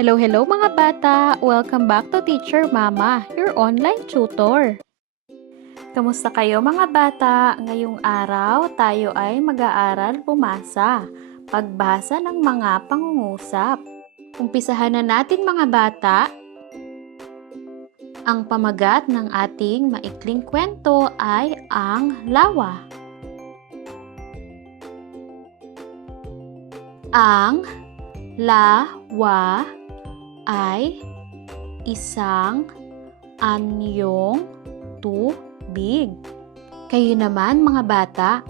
Hello, hello mga bata! Welcome back to Teacher Mama, your online tutor. Kamusta kayo mga bata? Ngayong araw, tayo ay mag-aaral bumasa, pagbasa ng mga pangungusap. Umpisahan na natin mga bata. Ang pamagat ng ating maikling kwento ay ang lawa. Ang lawa ay isang anyong tubig. Kayo naman mga bata.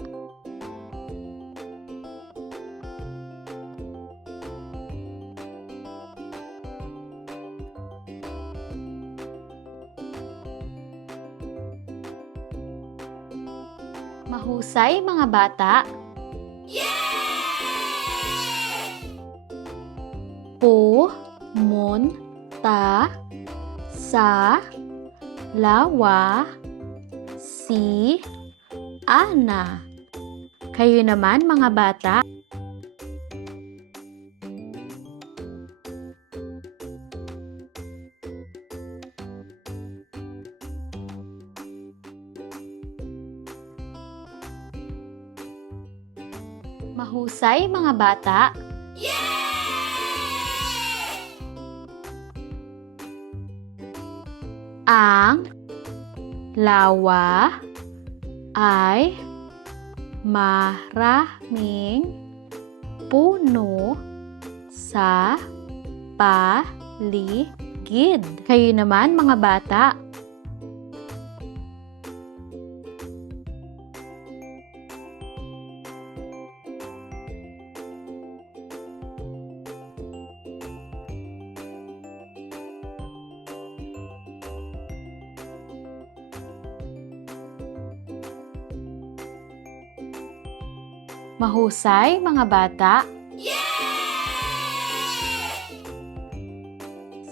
Mahusay mga bata. Pumunta sa lawa si Ana. Kayo naman mga bata. Mahusay mga bata. Ang lawa ay maraming puno sa paligid. Kayo naman mga bata. Mahusay mga bata.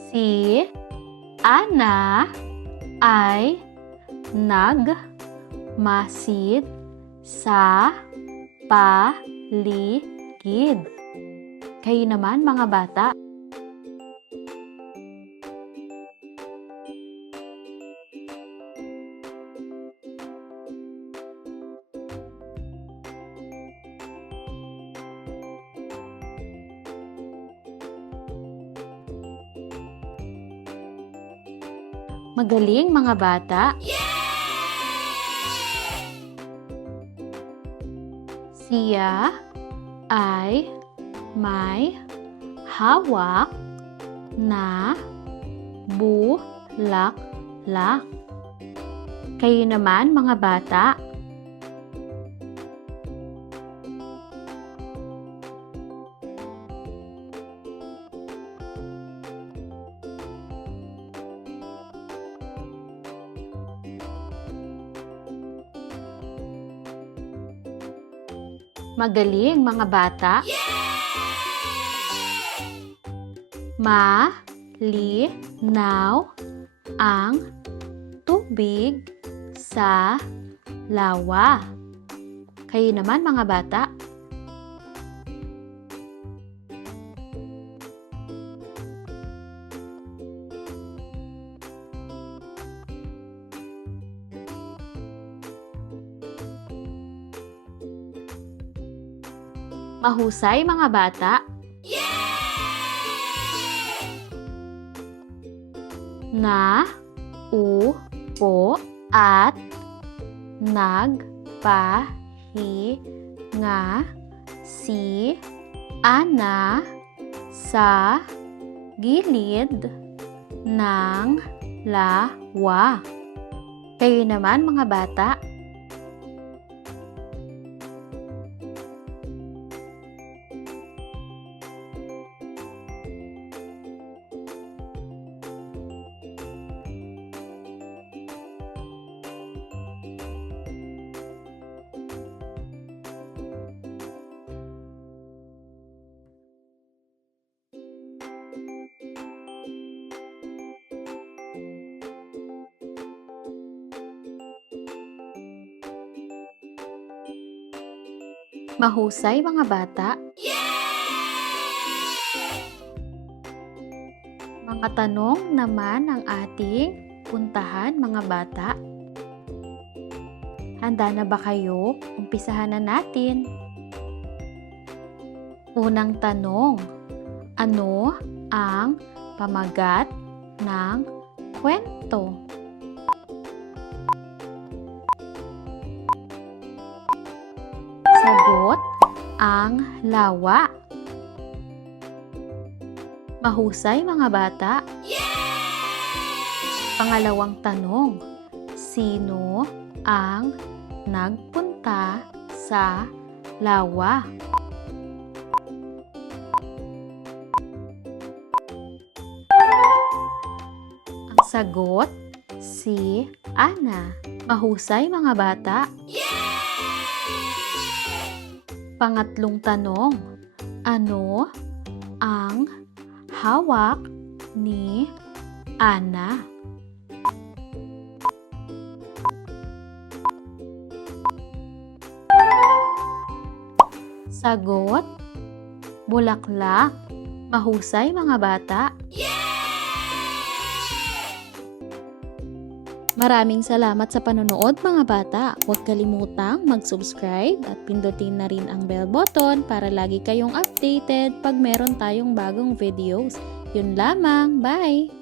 Si Ana ay nagmasid sa paligid. Kayo naman mga bata. Magaling mga bata. Siya ay may hawak na bulaklak. Kayo naman mga bata. Magaling mga bata. Malinaw ang tubig sa lawa. Kayo naman mga bata. Mahusay mga bata. Naupo at nagpahinga si Ana sa gilid ng lawa. Kayo naman mga bata. Mahusay mga bata. Mga tanong naman ang ating puntahan mga bata. Handa na ba kayo? Umpisahan na natin. Unang tanong, ano ang pamagat ng kwento? Sagot, ang lawa. Mahusay mga bata. Pangalawang tanong, sino ang nagpunta sa lawa? Ang sagot, si Ana. Mahusay mga bata. Pangatlong tanong, ano ang hawak ni Ana? Sagot, bulaklak. Mahusay mga bata. Maraming salamat sa panonood mga bata. Huwag kalimutang mag-subscribe at pindutin na rin ang bell button para lagi kayong updated pag meron tayong bagong videos. Yun lamang. Bye!